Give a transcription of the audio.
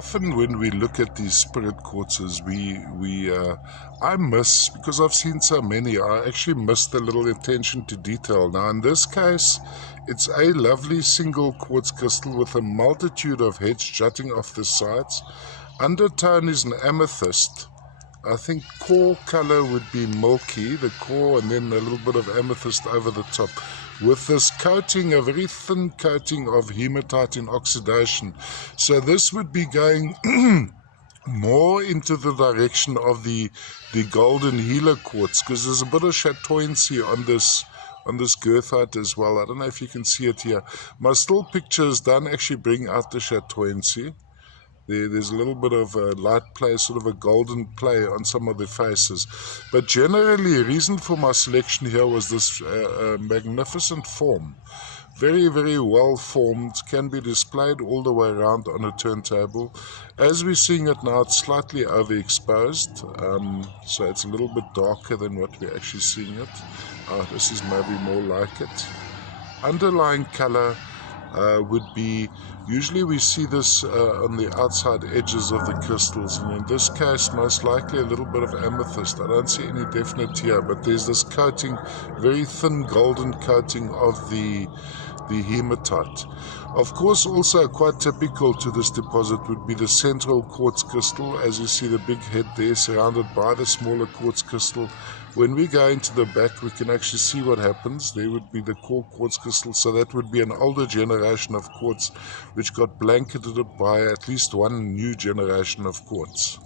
often when we look at these spirit quartzes, I miss, because I've seen so many, I actually miss the little attention to detail. Now in this case, it's a lovely single quartz crystal with a multitude of heads jutting off the sides. Undertone is an amethyst. I think core color would be milky, the core, and then a little bit of amethyst over the top, with this coating, a very thin coating of hematite in oxidation. So this would be going more into the direction of the golden healer quartz, because there's a bit of chatoyancy on this girthite as well. I don't know if you can see it here. My still pictures don't actually bring out the chatoyancy. There's a little bit of a light play, sort of a golden play on some of the faces. But generally, the reason for my selection here was this magnificent form. Very, very well formed, can be displayed all the way around on a turntable. As we're seeing it now, it's slightly overexposed, so it's a little bit darker than what we're actually seeing it. This is maybe more like it. Underlying color would be, usually we see this on the outside edges of the crystals, and in this case most likely a little bit of amethyst. I don't see any definite here, but there's this coating, very thin golden coating of the hematite. Of course, also quite typical to this deposit would be the central quartz crystal. As you see, the big head there surrounded by the smaller quartz crystal. When we go into the back, we can actually see what happens. There would be the core quartz crystal, so that would be an older generation of quartz which got blanketed by at least one new generation of quartz.